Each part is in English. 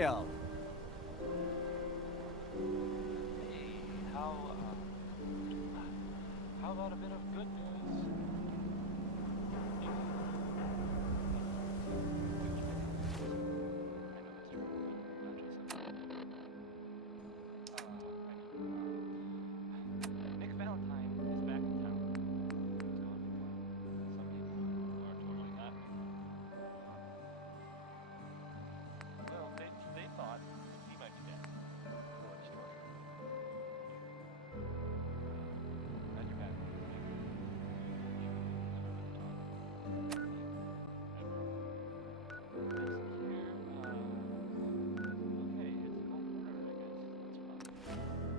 Dale. Hey, how about a bit of good news? Nick Valentine is back in town. So, some people are totally not. Well, they thought he might be dead. What story? Not your bad. Okay, it's cold water, I guess. That's fine.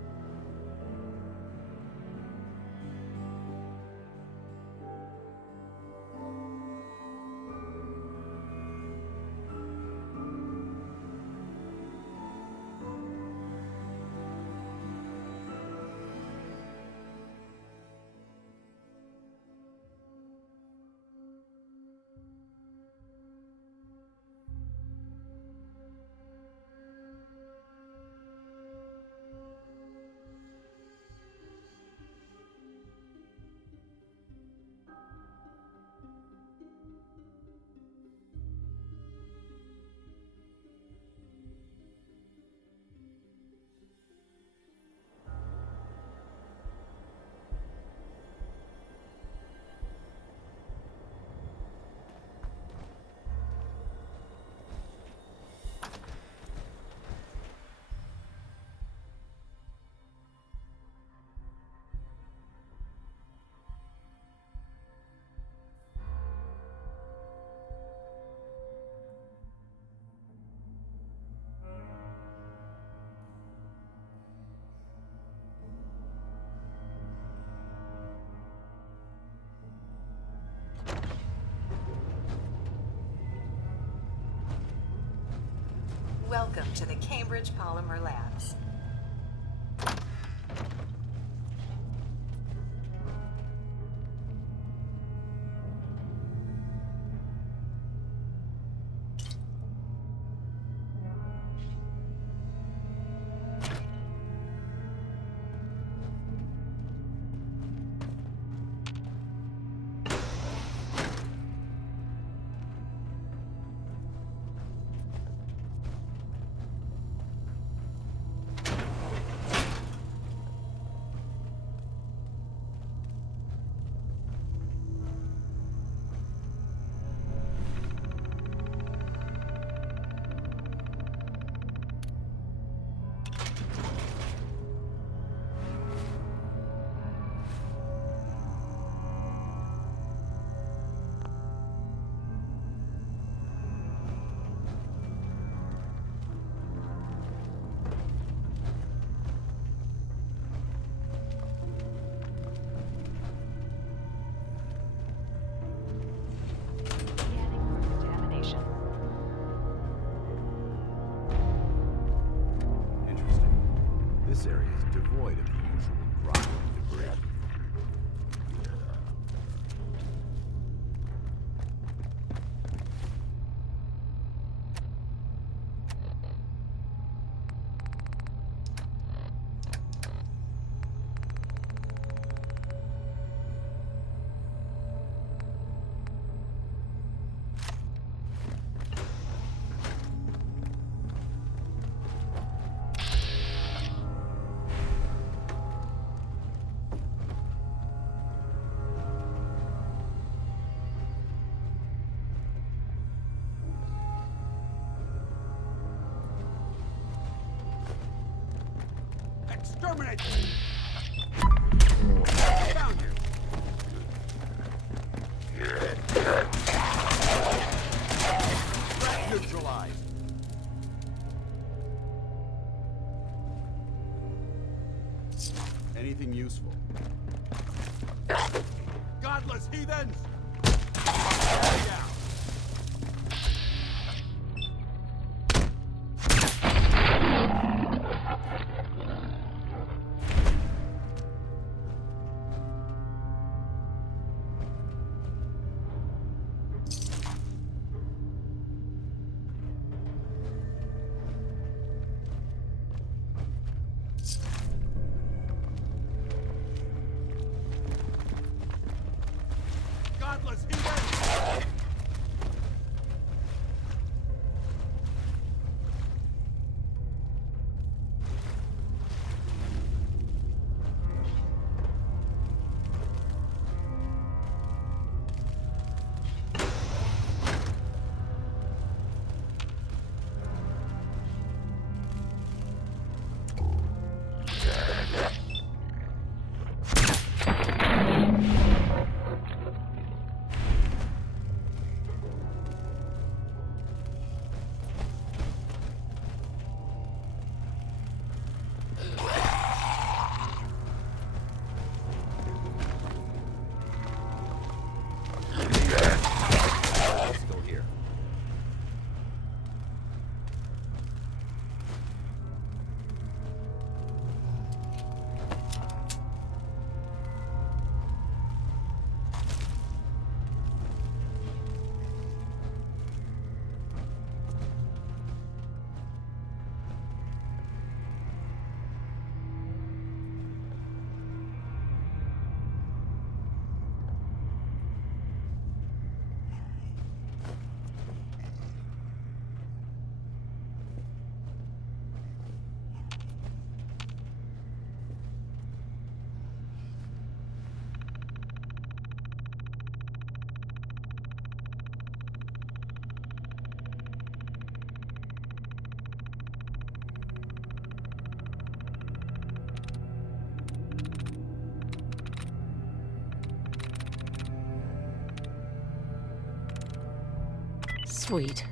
Welcome to the Cambridge Polymer Labs. This area is devoid of the usual grime and debris. Exterminate! Down here! Threat neutralized! Anything useful? Godless heathens! Down! Sweet.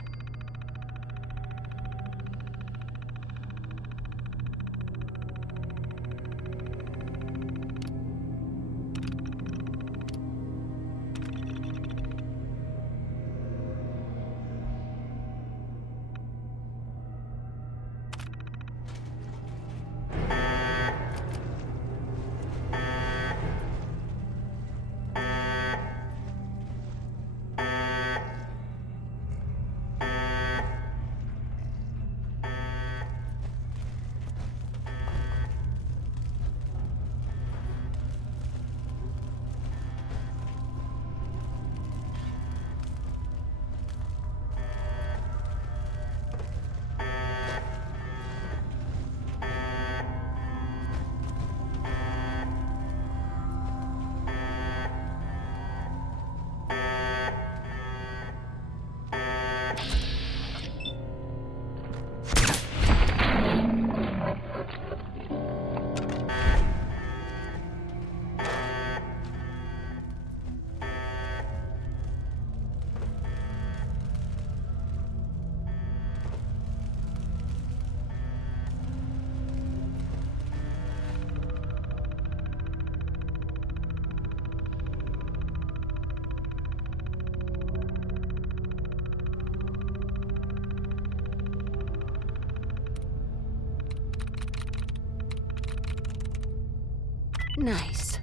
Nice.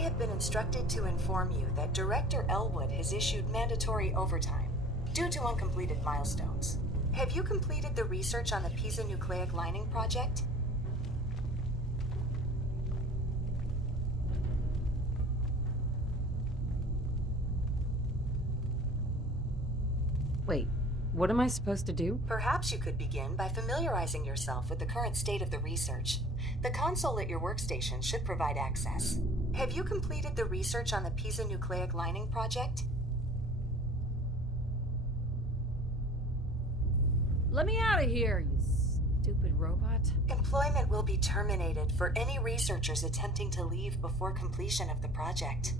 have been instructed to inform you that Director Elwood has issued mandatory overtime due to uncompleted milestones. Have you completed the research on the Pisa nucleic lining project? Wait, what am I supposed to do? Perhaps you could begin by familiarizing yourself with the current state of the research. The console at your workstation should provide access. Have you completed the research on the Pisa nucleic lining project? Let me out of here, you stupid robot. Employment will be terminated for any researchers attempting to leave before completion of the project.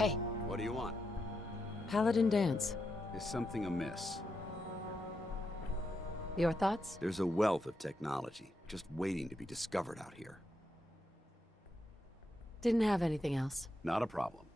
Hey, What do you want? Paladin Dance. Is something amiss? Your thoughts? There's a wealth of technology just waiting to be discovered out here. Didn't have anything else. Not a problem.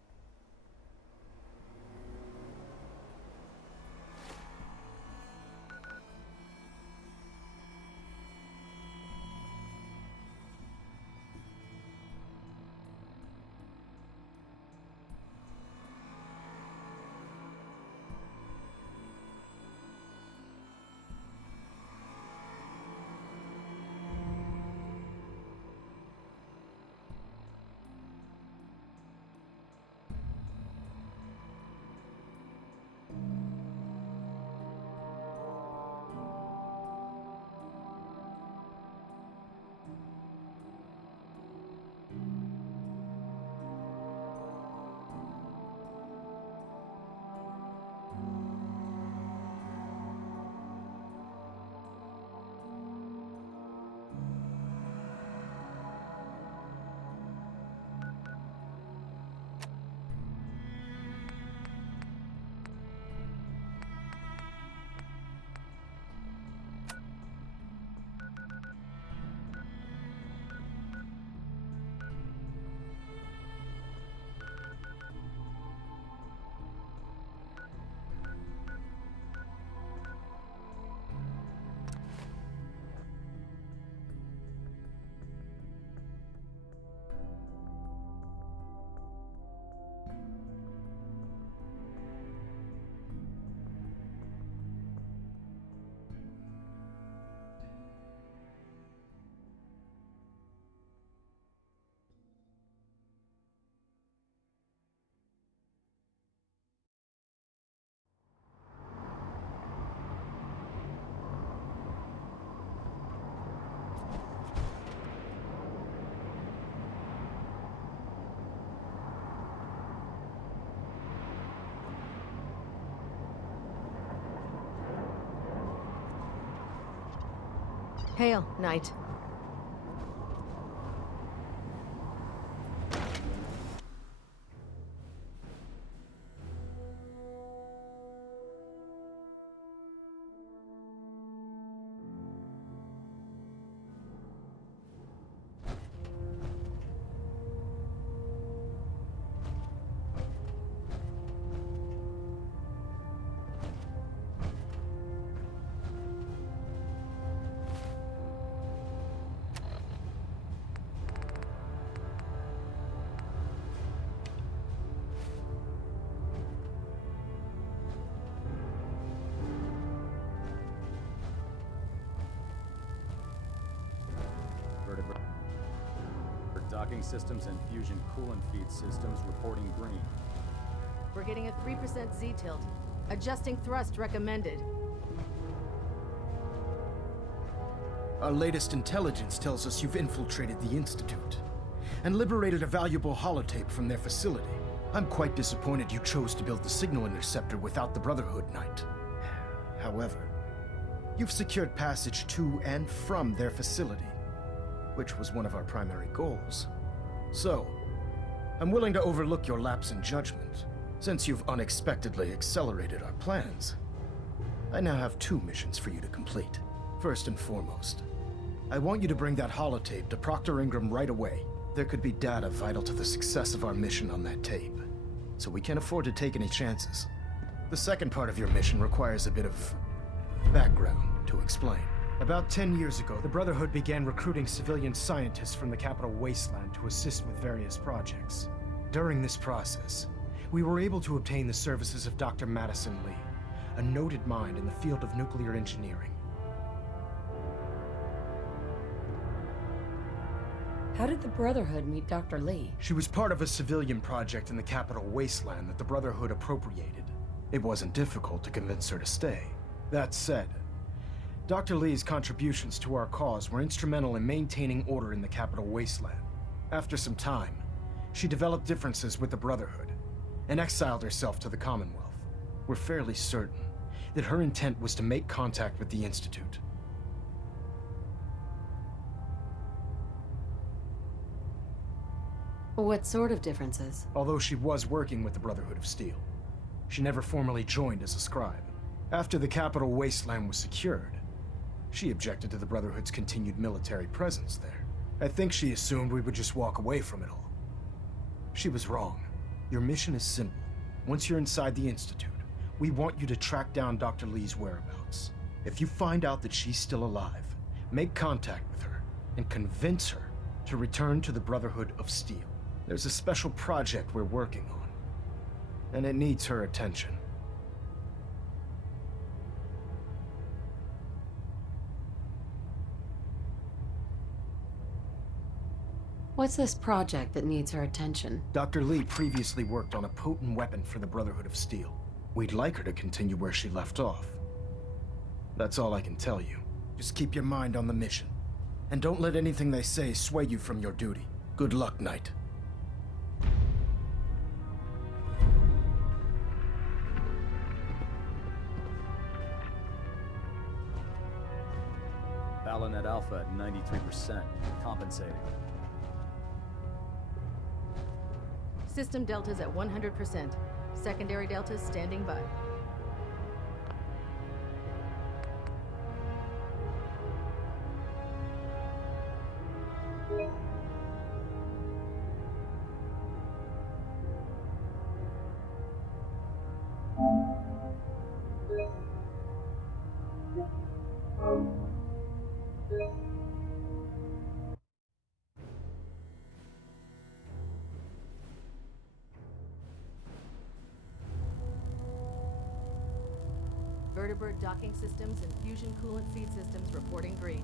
Hail, Knight. Vertebrate docking systems and fusion coolant feed systems reporting green. We're getting a 3% Z-tilt. Adjusting thrust recommended. Our latest intelligence tells us you've infiltrated the Institute and liberated a valuable holotape from their facility. I'm quite disappointed you chose to build the signal interceptor without the Brotherhood, Knight. However, you've secured passage to and from their facility, which was one of our primary goals. So, I'm willing to overlook your lapse in judgment, since you've unexpectedly accelerated our plans. I now have 2 missions for you to complete. First and foremost, I want you to bring that holotape to Proctor Ingram right away. There could be data vital to the success of our mission on that tape, so we can't afford to take any chances. The second part of your mission requires a bit of background to explain. About 10 years ago, the Brotherhood began recruiting civilian scientists from the Capital Wasteland to assist with various projects. During this process, we were able to obtain the services of Dr. Madison Lee, a noted mind in the field of nuclear engineering. How did the Brotherhood meet Dr. Lee? She was part of a civilian project in the Capital Wasteland that the Brotherhood appropriated. It wasn't difficult to convince her to stay. That said, Dr. Lee's contributions to our cause were instrumental in maintaining order in the Capital Wasteland. After some time, she developed differences with the Brotherhood and exiled herself to the Commonwealth. We're fairly certain that her intent was to make contact with the Institute. What sort of differences? Although she was working with the Brotherhood of Steel, she never formally joined as a scribe. After the Capital Wasteland was secured, she objected to the Brotherhood's continued military presence there. I think she assumed we would just walk away from it all. She was wrong. Your mission is simple. Once you're inside the Institute, we want you to track down Dr. Lee's whereabouts. If you find out that she's still alive, make contact with her and convince her to return to the Brotherhood of Steel. There's a special project we're working on, and it needs her attention. What's this project that needs her attention? Dr. Lee previously worked on a potent weapon for the Brotherhood of Steel. We'd like her to continue where she left off. That's all I can tell you. Just keep your mind on the mission, and don't let anything they say sway you from your duty. Good luck, Knight. Balonet Alpha at 93%, compensating. System deltas at 100%. Secondary deltas standing by. Vertebrate docking systems and fusion coolant feed systems reporting green.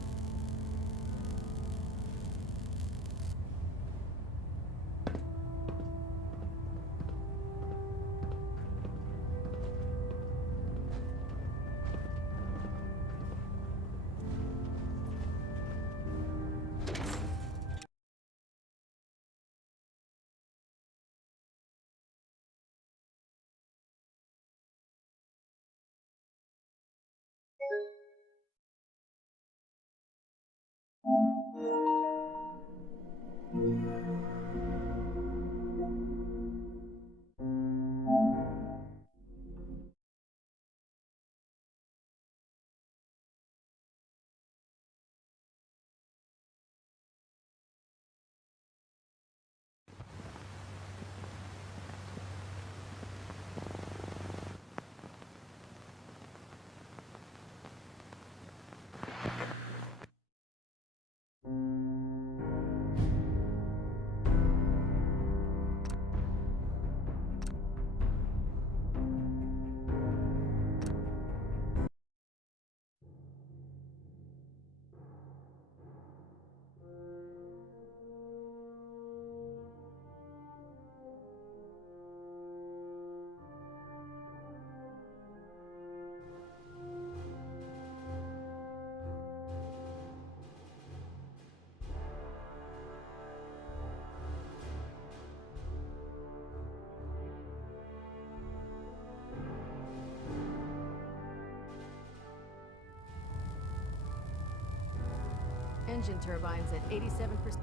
Engine turbines at 87%.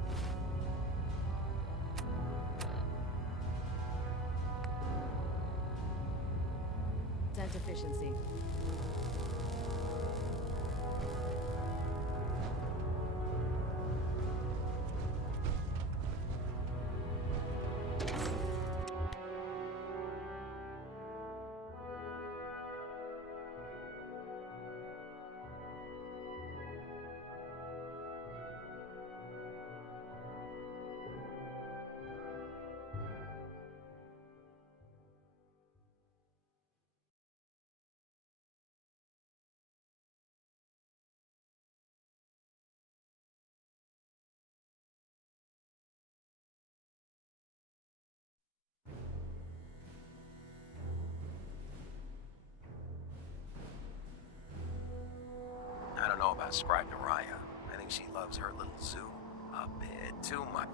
Efficiency. I don't know about Scribe Naraya. I think she loves her little zoo a bit too much.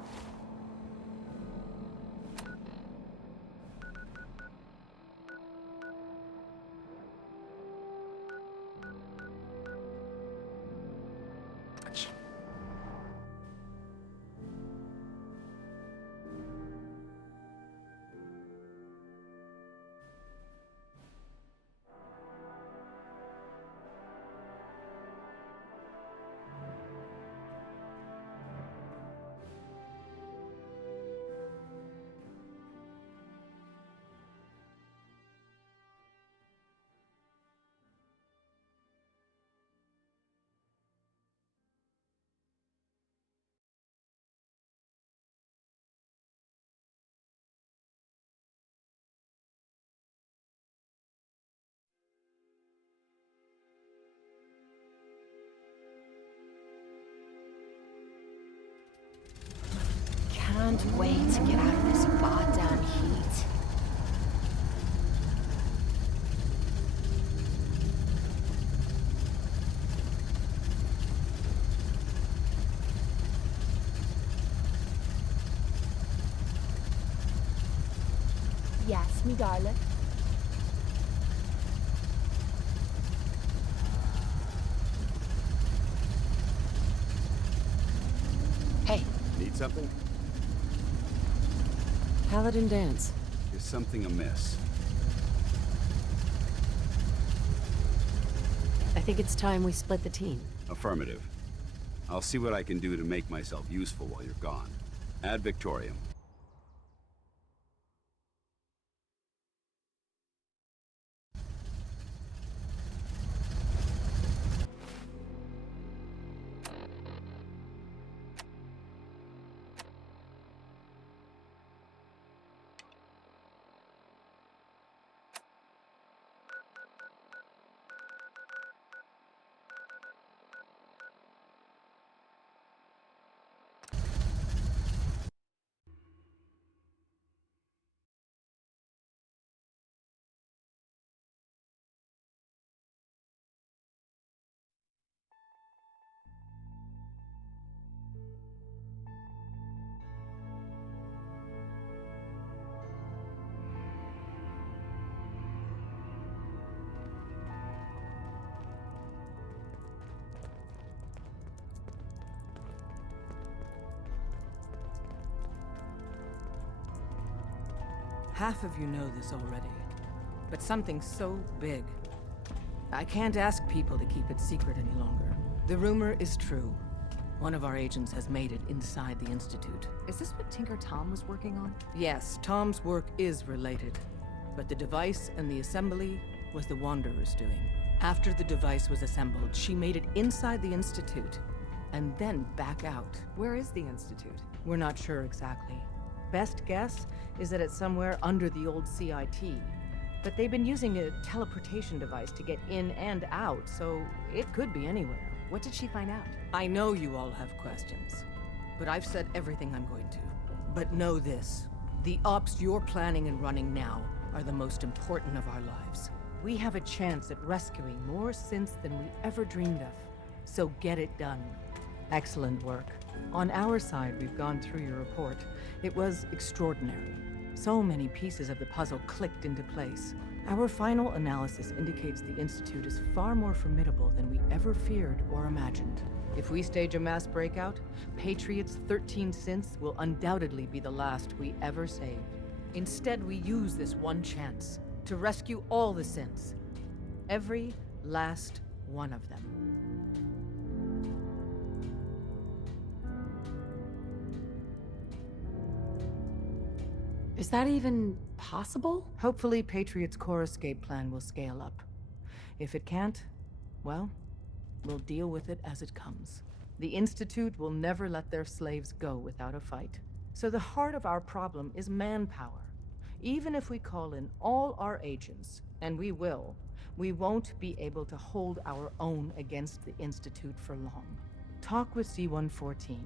Can't wait to get out of this goddamn heat. Yes, me darling. Hey. Need something? Paladin dance. Is something amiss? I think it's time we split the team. Affirmative. I'll see what I can do to make myself useful while you're gone. Ad Victoriam. Half of you know this already, but something so big, I can't ask people to keep it secret any longer. The rumor is true. One of our agents has made it inside the Institute. Is this what Tinker Tom was working on? Yes, Tom's work is related, but the device and the assembly was the Wanderer's doing. After the device was assembled, she made it inside the Institute, and then back out. Where is the Institute? We're not sure exactly. Best guess is that it's somewhere under the old CIT. But they've been using a teleportation device to get in and out, so it could be anywhere. What did she find out? I know you all have questions, but I've said everything I'm going to. But know this, the ops you're planning and running now are the most important of our lives. We have a chance at rescuing more synths than we ever dreamed of. So get it done. Excellent work. On our side, we've gone through your report. It was extraordinary. So many pieces of the puzzle clicked into place. Our final analysis indicates the Institute is far more formidable than we ever feared or imagined. If we stage a mass breakout, Patriot's 13 synths will undoubtedly be the last we ever save. Instead, we use this one chance to rescue all the synths. Every last one of them. Is that even possible? Hopefully, Patriot's core escape plan will scale up. If it can't, well, we'll deal with it as it comes. The Institute will never let their slaves go without a fight. So the heart of our problem is manpower. Even if we call in all our agents, and we will, we won't be able to hold our own against the Institute for long. Talk with C-114.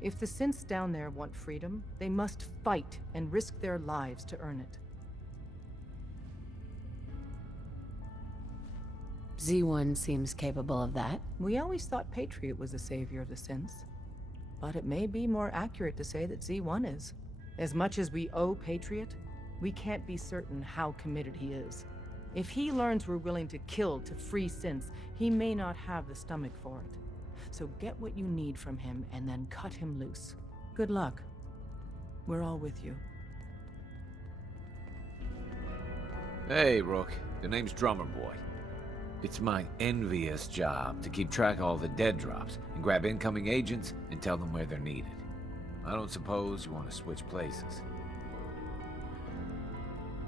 If the synths down there want freedom, they must fight and risk their lives to earn it. Z1 seems capable of that. We always thought Patriot was the savior of the synths. But it may be more accurate to say that Z1 is. As much as we owe Patriot, we can't be certain how committed he is. If he learns we're willing to kill to free synths, he may not have the stomach for it. So get what you need from him and then cut him loose. Good luck. We're all with you. Hey, Rook. The name's Drummer Boy. It's my envious job to keep track of all the dead drops and grab incoming agents and tell them where they're needed. I don't suppose you want to switch places.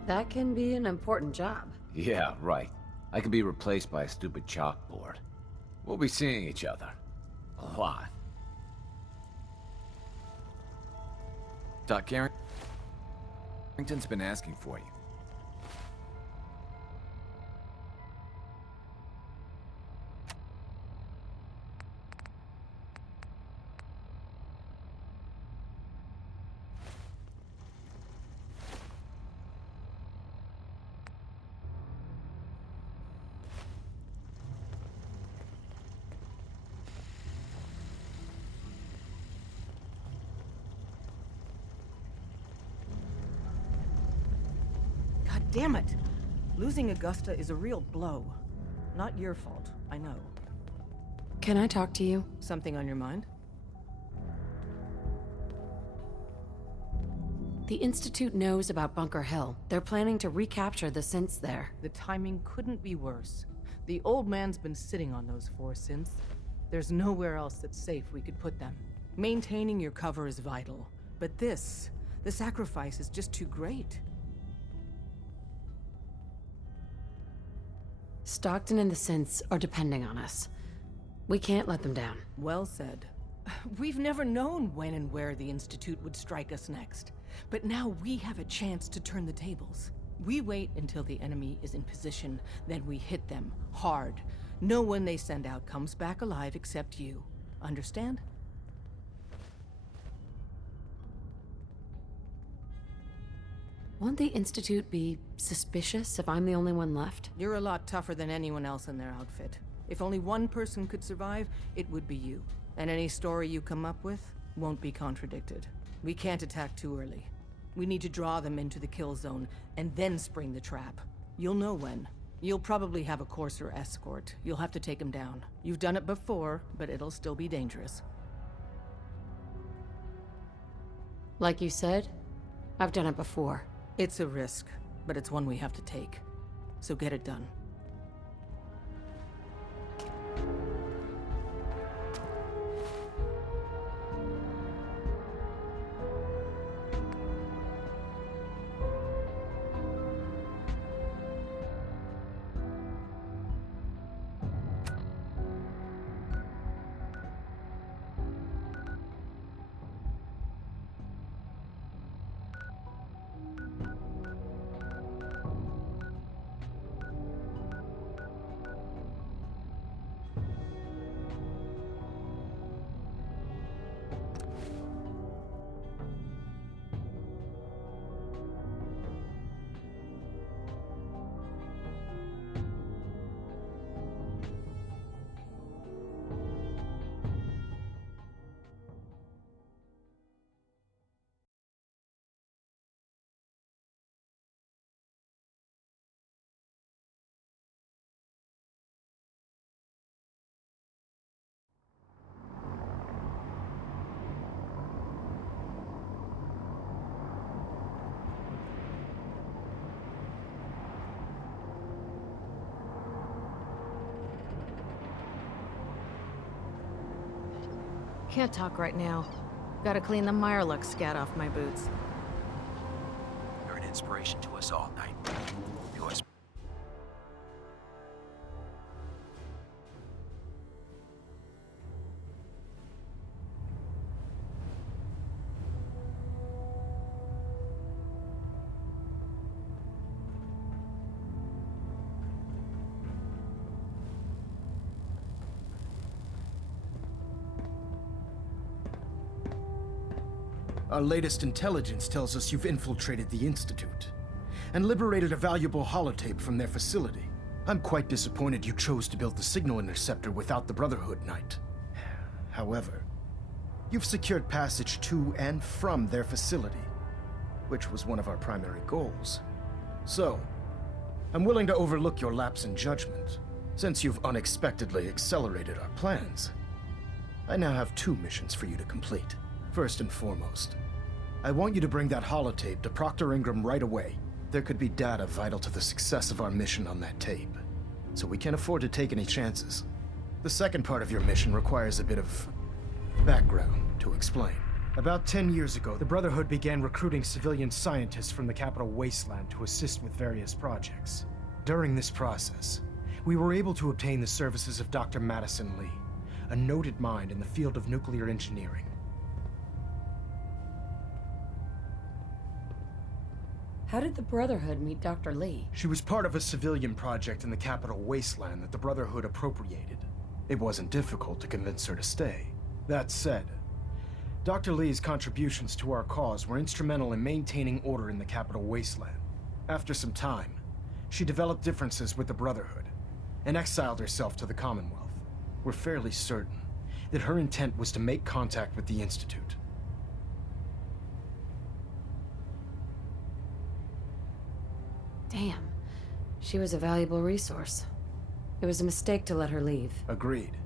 That can be an important job. Yeah, right. I could be replaced by a stupid chalkboard. We'll be seeing each other. A lot. Doc Carrington's been asking for you. Damn it! Losing Augusta is a real blow. Not your fault, I know. Can I talk to you? Something on your mind? The Institute knows about Bunker Hill. They're planning to recapture the synths there. The timing couldn't be worse. The old man's been sitting on those 4 synths. There's nowhere else that's safe we could put them. Maintaining your cover is vital. But the sacrifice is just too great. Stockton and the synths are depending on us. We can't let them down. Well said. We've never known when and where the Institute would strike us next. But now we have a chance to turn the tables. We wait until the enemy is in position, then we hit them hard. No one they send out comes back alive except you. Understand? Won't the Institute be suspicious if I'm the only one left? You're a lot tougher than anyone else in their outfit. If only one person could survive, it would be you. And any story you come up with won't be contradicted. We can't attack too early. We need to draw them into the kill zone, and then spring the trap. You'll know when. You'll probably have a Courser escort. You'll have to take them down. You've done it before, but it'll still be dangerous. Like you said, I've done it before. It's a risk, but it's one we have to take. So get it done. Can't talk right now. Gotta clean the Mirelux scat off my boots. You're an inspiration to us all, Knight. To us. Our latest intelligence tells us you've infiltrated the Institute and liberated a valuable holotape from their facility. I'm quite disappointed you chose to build the signal interceptor without the Brotherhood, Knight. However, you've secured passage to and from their facility, which was one of our primary goals. So, I'm willing to overlook your lapse in judgment, since you've unexpectedly accelerated our plans. I now have 2 missions for you to complete. First and foremost, I want you to bring that holotape to Proctor Ingram right away. There could be data vital to the success of our mission on that tape, so we can't afford to take any chances. The second part of your mission requires a bit of background to explain. About 10 years ago, the Brotherhood began recruiting civilian scientists from the Capital Wasteland to assist with various projects. During this process, we were able to obtain the services of Dr. Madison Lee, a noted mind in the field of nuclear engineering. How did the Brotherhood meet Dr. Lee? She was part of a civilian project in the Capital Wasteland that the Brotherhood appropriated. It wasn't difficult to convince her to stay. That said, Dr. Lee's contributions to our cause were instrumental in maintaining order in the Capital Wasteland. After some time, she developed differences with the Brotherhood and exiled herself to the Commonwealth. We're fairly certain that her intent was to make contact with the Institute. Damn. She was a valuable resource. It was a mistake to let her leave. Agreed.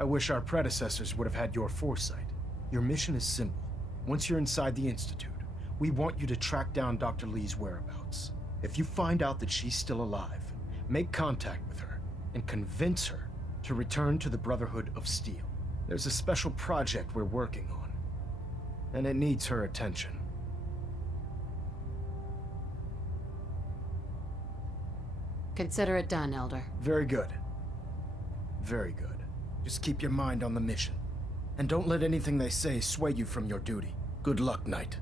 I wish our predecessors would have had your foresight. Your mission is simple. Once you're inside the Institute, we want you to track down Dr. Lee's whereabouts. If you find out that she's still alive, make contact with her and convince her to return to the Brotherhood of Steel. There's a special project we're working on, and it needs her attention. Consider it done, Elder. Very good. Very good. Just keep your mind on the mission. And don't let anything they say sway you from your duty. Good luck, Knight.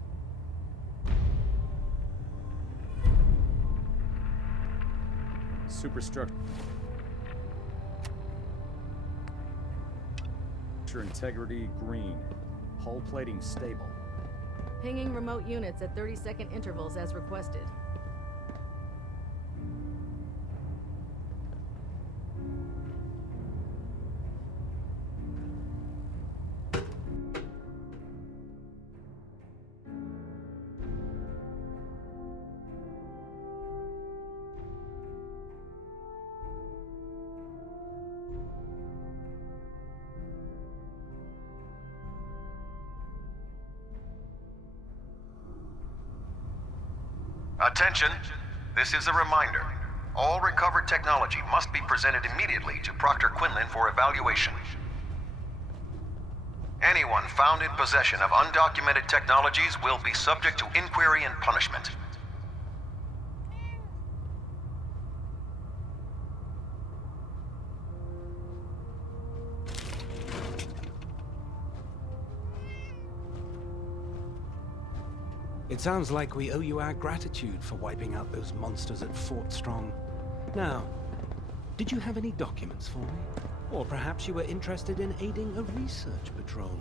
Superstructure integrity green. Hull plating stable. Pinging remote units at 30-second intervals as requested. Attention! This is a reminder. All recovered technology must be presented immediately to Proctor Quinlan for evaluation. Anyone found in possession of undocumented technologies will be subject to inquiry and punishment. It sounds like we owe you our gratitude for wiping out those monsters at Fort Strong. Now, did you have any documents for me? Or perhaps you were interested in aiding a research patrol?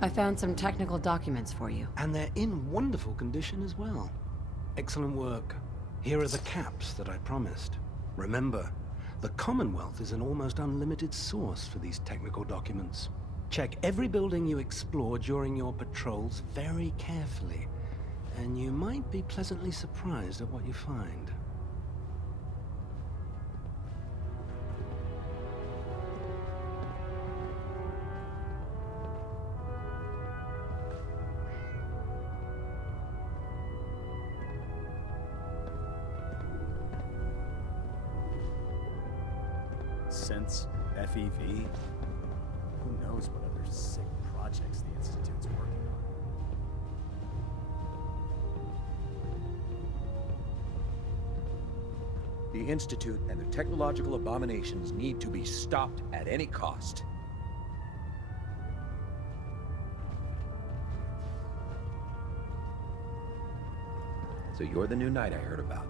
I found some technical documents for you. And they're in wonderful condition as well. Excellent work. Here are the caps that I promised. Remember, the Commonwealth is an almost unlimited source for these technical documents. Check every building you explore during your patrols very carefully, and you might be pleasantly surprised at what you find. Synths, FEV. Who knows what other sick projects the Institute's working on. The Institute and the technological abominations need to be stopped at any cost. So you're the new knight I heard about.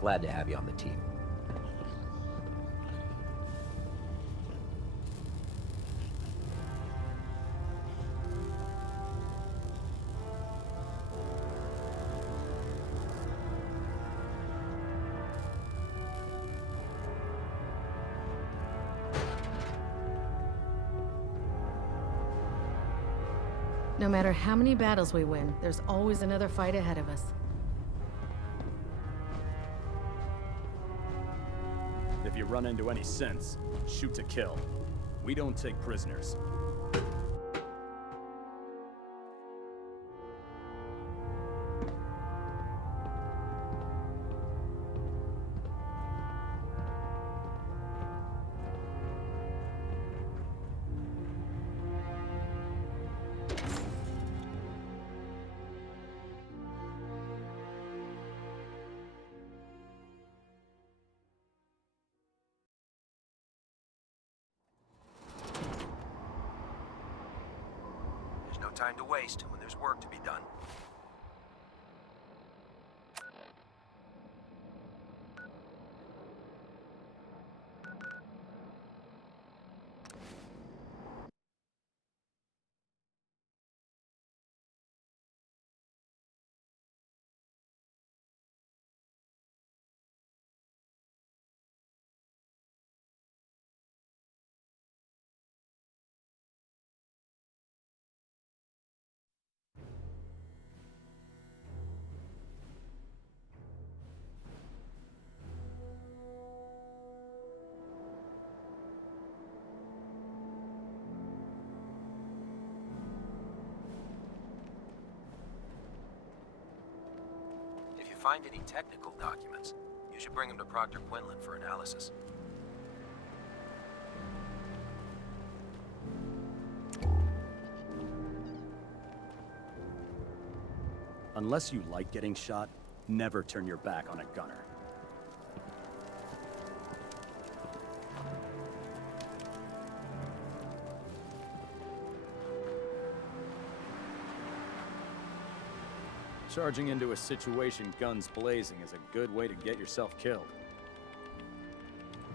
Glad to have you on the team. No matter how many battles we win, there's always another fight ahead of us. If you run into any synths, shoot to kill. We don't take prisoners. There's no time to waste when there's work to be done. If you find any technical documents, you should bring them to Proctor Quinlan for analysis. Unless you like getting shot, never turn your back on a gunner. Charging into a situation guns blazing is a good way to get yourself killed.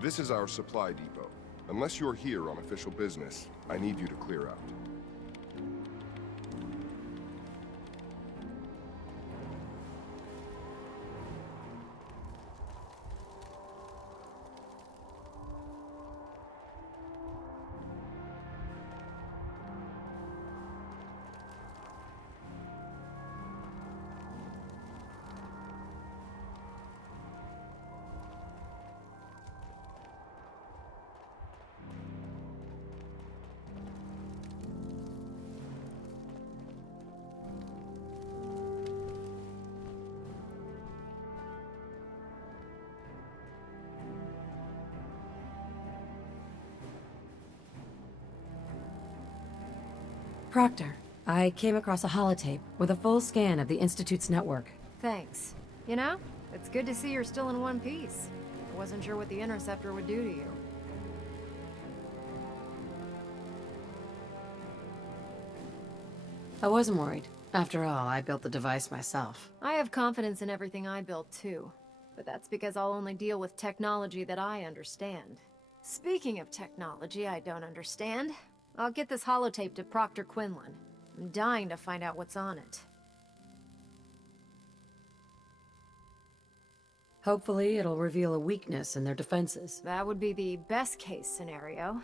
This is our supply depot. Unless you're here on official business, I need you to clear out. Proctor, I came across a holotape with a full scan of the Institute's network. Thanks. You know, it's good to see you're still in one piece. I wasn't sure what the Interceptor would do to you. I wasn't worried. After all, I built the device myself. I have confidence in everything I built too. But that's because I'll only deal with technology that I understand. Speaking of technology I don't understand, I'll get this holotape to Proctor Quinlan. I'm dying to find out what's on it. Hopefully, it'll reveal a weakness in their defenses. That would be the best-case scenario.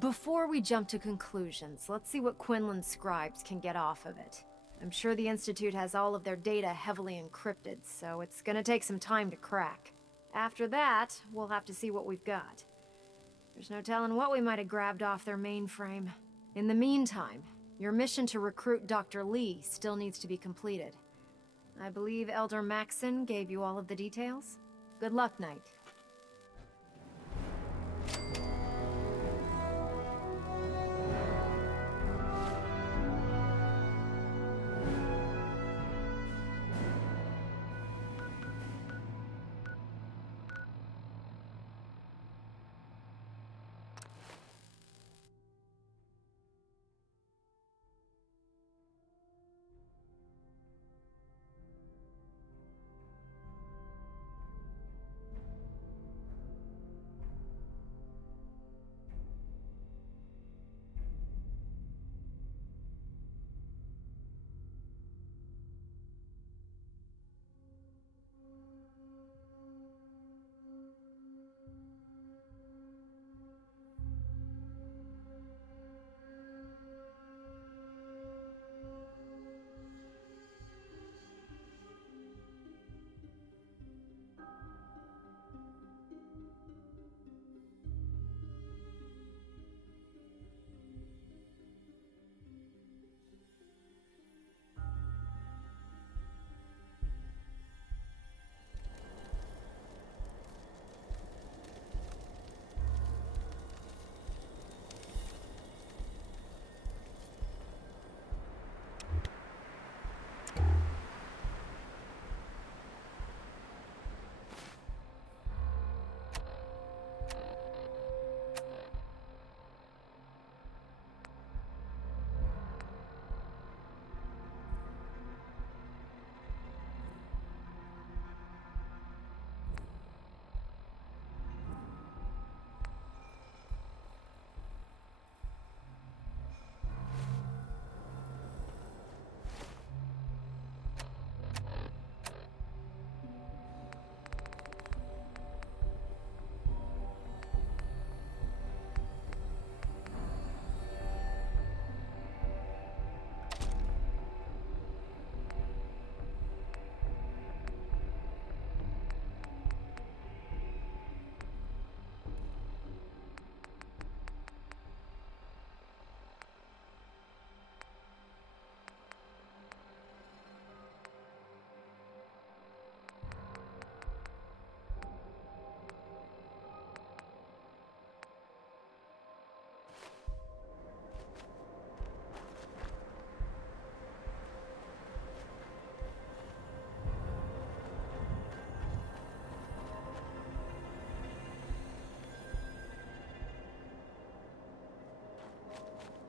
Before we jump to conclusions, let's see what Quinlan's scribes can get off of it. I'm sure the Institute has all of their data heavily encrypted, so it's gonna take some time to crack. After that, we'll have to see what we've got. There's no telling what we might have grabbed off their mainframe. In the meantime, your mission to recruit Dr. Lee still needs to be completed. I believe Elder Maxson gave you all of the details? Good luck, Knight.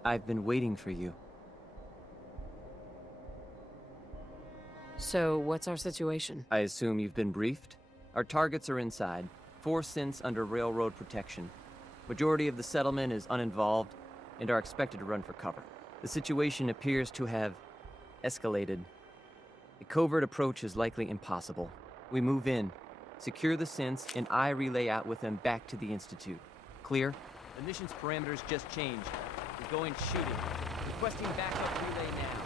I've been waiting for you. So, what's our situation? I assume you've been briefed? Our targets are inside. 4 synths under railroad protection. Majority of the settlement is uninvolved and are expected to run for cover. The situation appears to have escalated. A covert approach is likely impossible. We move in, secure the synths, and I relay out with them back to the Institute. Clear? The mission's parameters just changed. We're going shooting. Requesting backup relay now.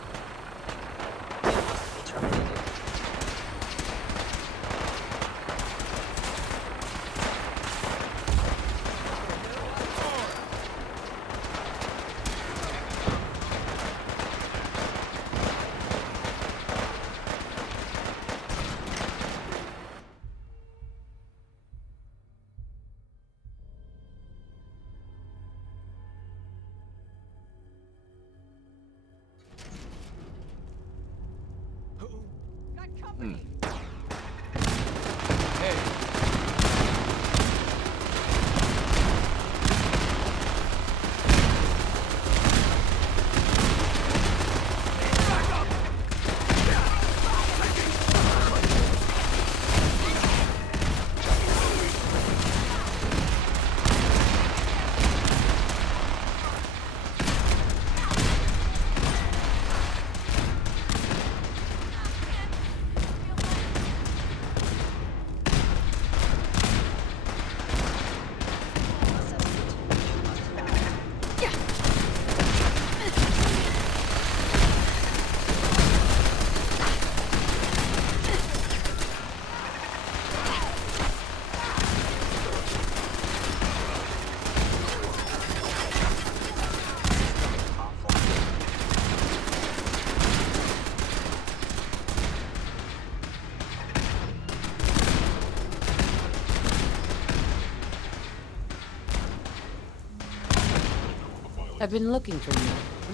I've been looking for you.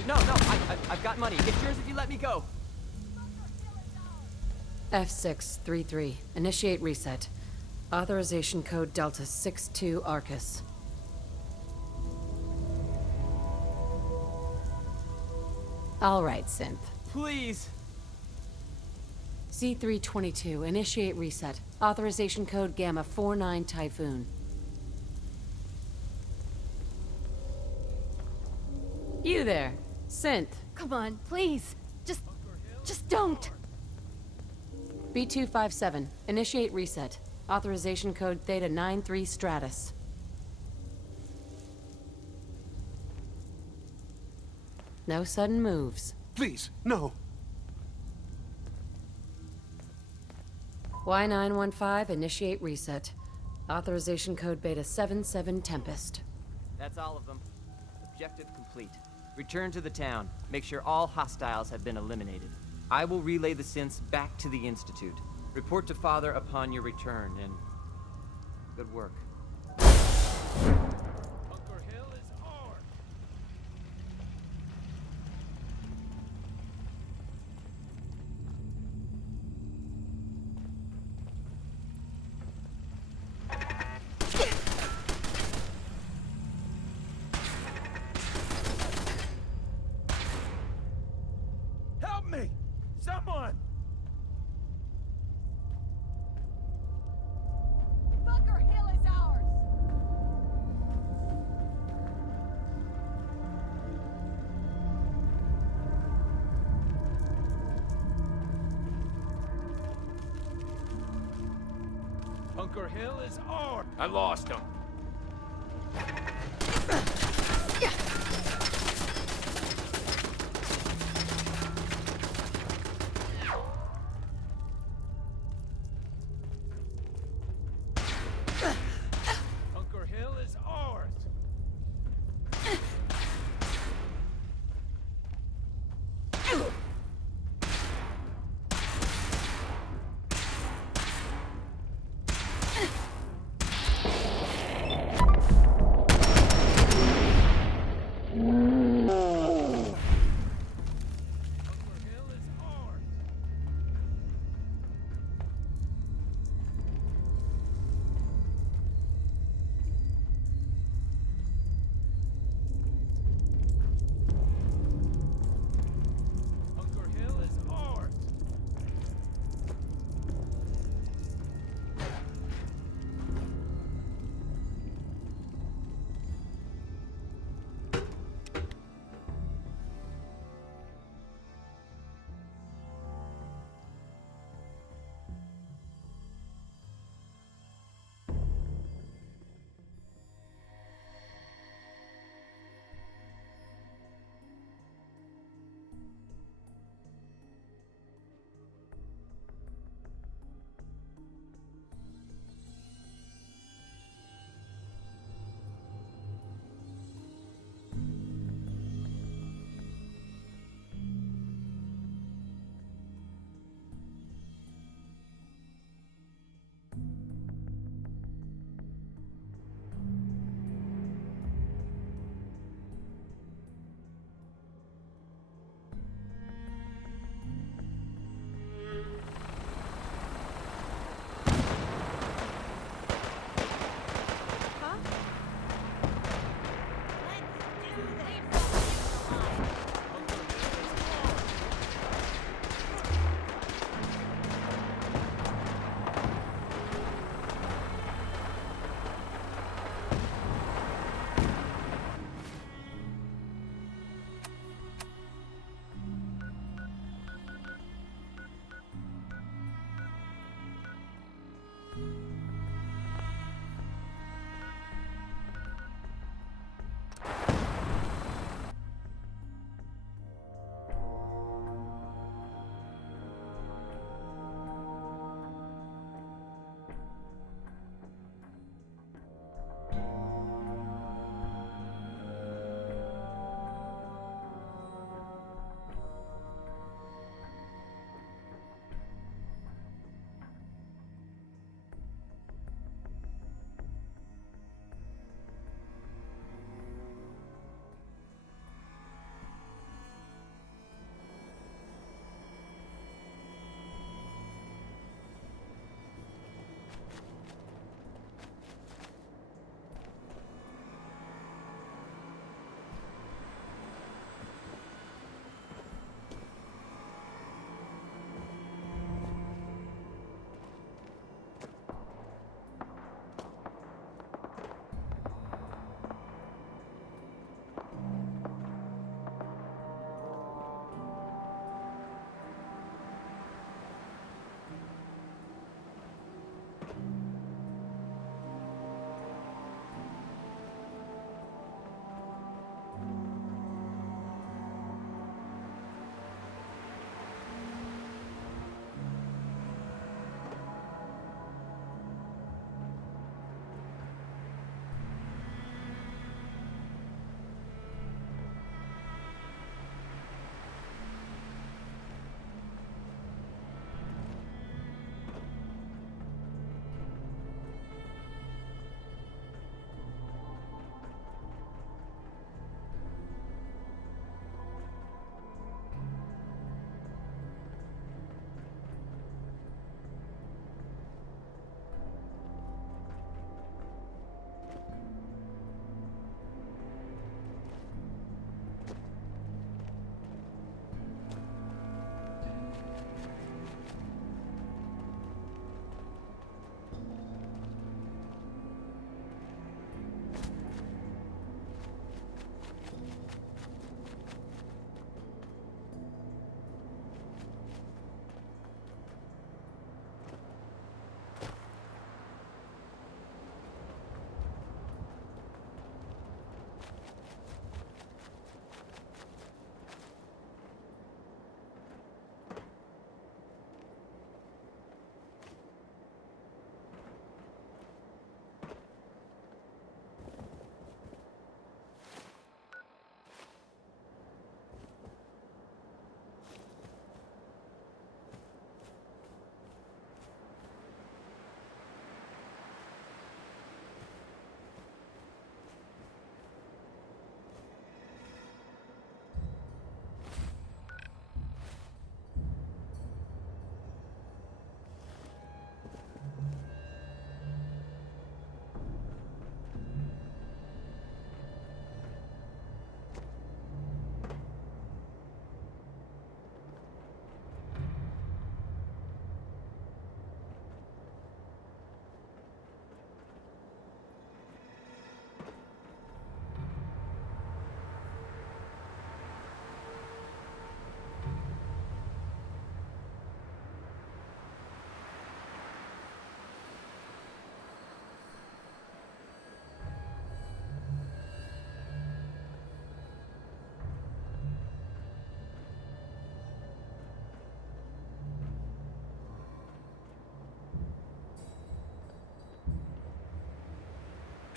No, I've got money. It's yours if you let me go. F633. Initiate reset. Authorization code Delta 62 Arcus. All right, Synth. Please. C322. Initiate reset. Authorization code Gamma 49 Typhoon. You there, Synth. Come on, please. Just don't. B257. Initiate reset. Authorization code Theta 93 Stratus. No sudden moves. Please, no. Y915. Initiate reset. Authorization code Beta 77 Tempest. That's all of them. Objective complete. Return to the town. Make sure all hostiles have been eliminated. I will relay the synths back to the Institute. Report to Father upon your return, and good work. Bunker Hill is ours. Help me! Someone! Bunker Hill is ours. Bunker Hill is ours. I lost him. Bunker Hill is ours.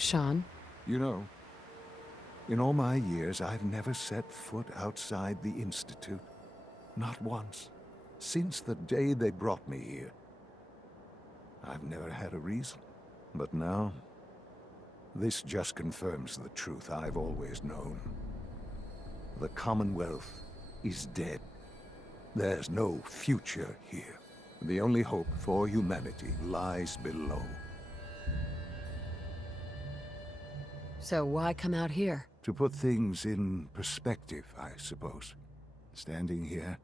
Sean? You know, in all my years, I've never set foot outside the Institute. Not once. Since the day they brought me here. I've never had a reason. But now, this just confirms the truth I've always known. The Commonwealth is dead. There's no future here. The only hope for humanity lies below. So why come out here? To put things in perspective, I suppose. Standing here,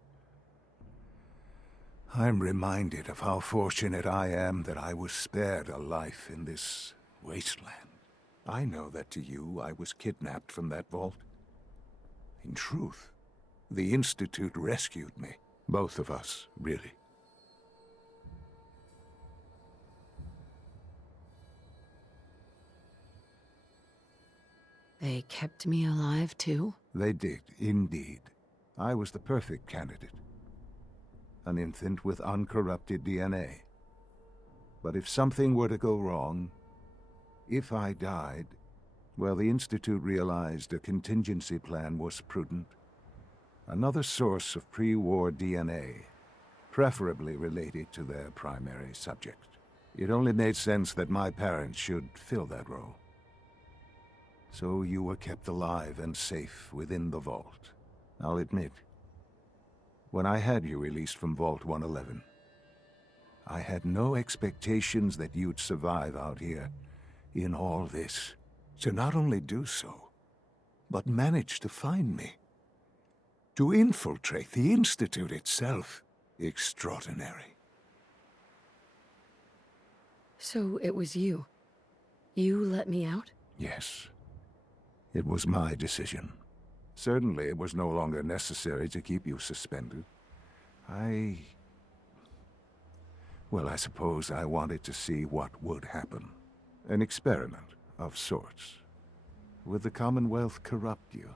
I'm reminded of how fortunate I am that I was spared a life in this wasteland. I know that to you, I was kidnapped from that vault. In truth, the Institute rescued me. Both of us, really. They kept me alive, too? They did, indeed. I was the perfect candidate. An infant with uncorrupted DNA. But if something were to go wrong, if I died, well, the Institute realized a contingency plan was prudent. Another source of pre-war DNA, preferably related to their primary subject. It only made sense that my parents should fill that role. So you were kept alive and safe within the vault. I'll admit, when I had you released from Vault 111, I had no expectations that you'd survive out here in all this. To not only do so, but manage to find me. To infiltrate the Institute itself. Extraordinary. So it was you. You let me out? Yes. It was my decision. Certainly it was no longer necessary to keep you suspended. Well, I suppose I wanted to see what would happen. An experiment of sorts. Would the Commonwealth corrupt you?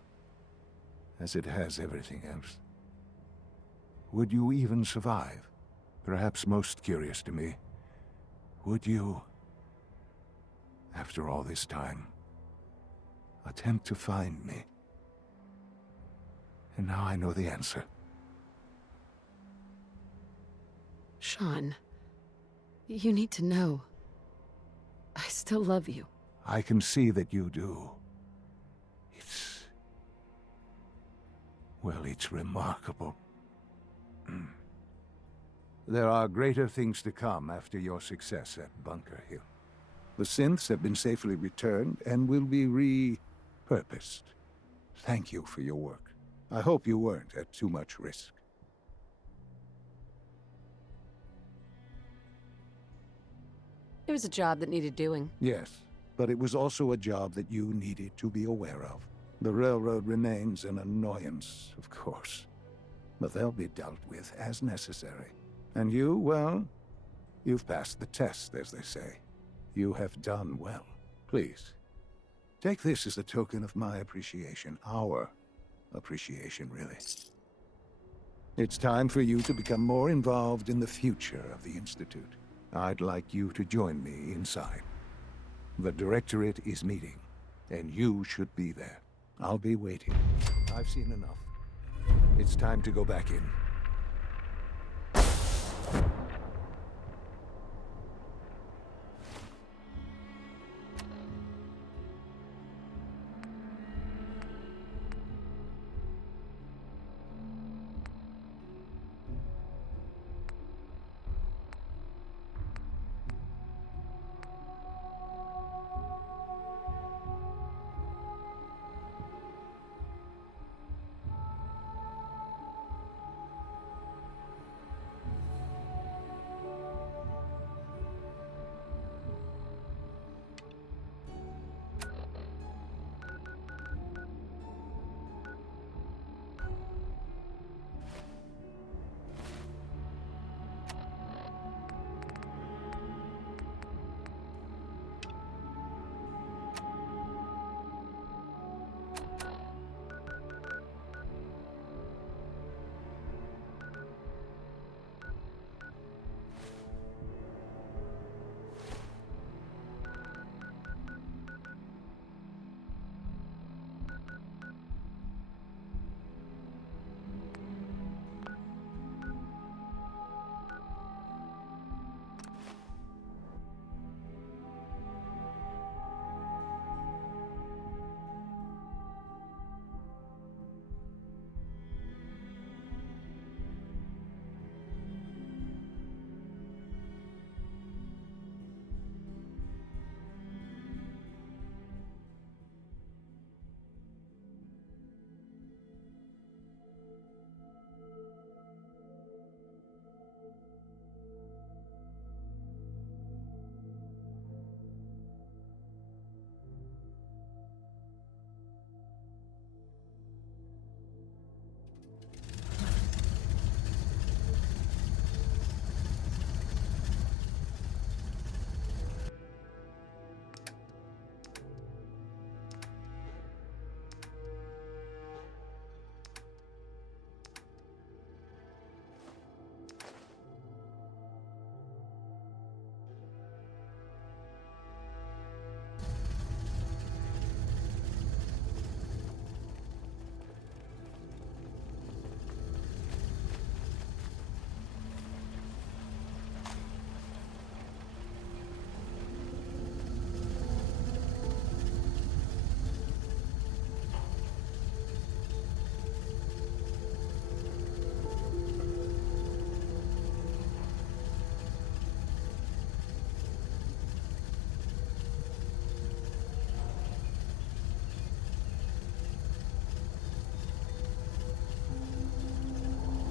As it has everything else? Would you even survive? Perhaps most curious to me, would you, after all this time, attempt to find me? And now I know the answer. Sean, you need to know. I still love you. I can see that you do. Well, it's remarkable. There are greater things to come after your success at Bunker Hill. The synths have been safely returned and will be repurposed. Thank you for your work. I hope you weren't at too much risk. It was a job that needed doing. Yes, but it was also a job that you needed to be aware of. The railroad remains an annoyance, of course, but they'll be dealt with as necessary. And you, well, you've passed the test, as they say. You have done well. Please, take this as a token of my appreciation. Our appreciation, really. It's time for you to become more involved in the future of the Institute. I'd like you to join me inside. The Directorate is meeting, and you should be there. I'll be waiting. I've seen enough. It's time to go back in.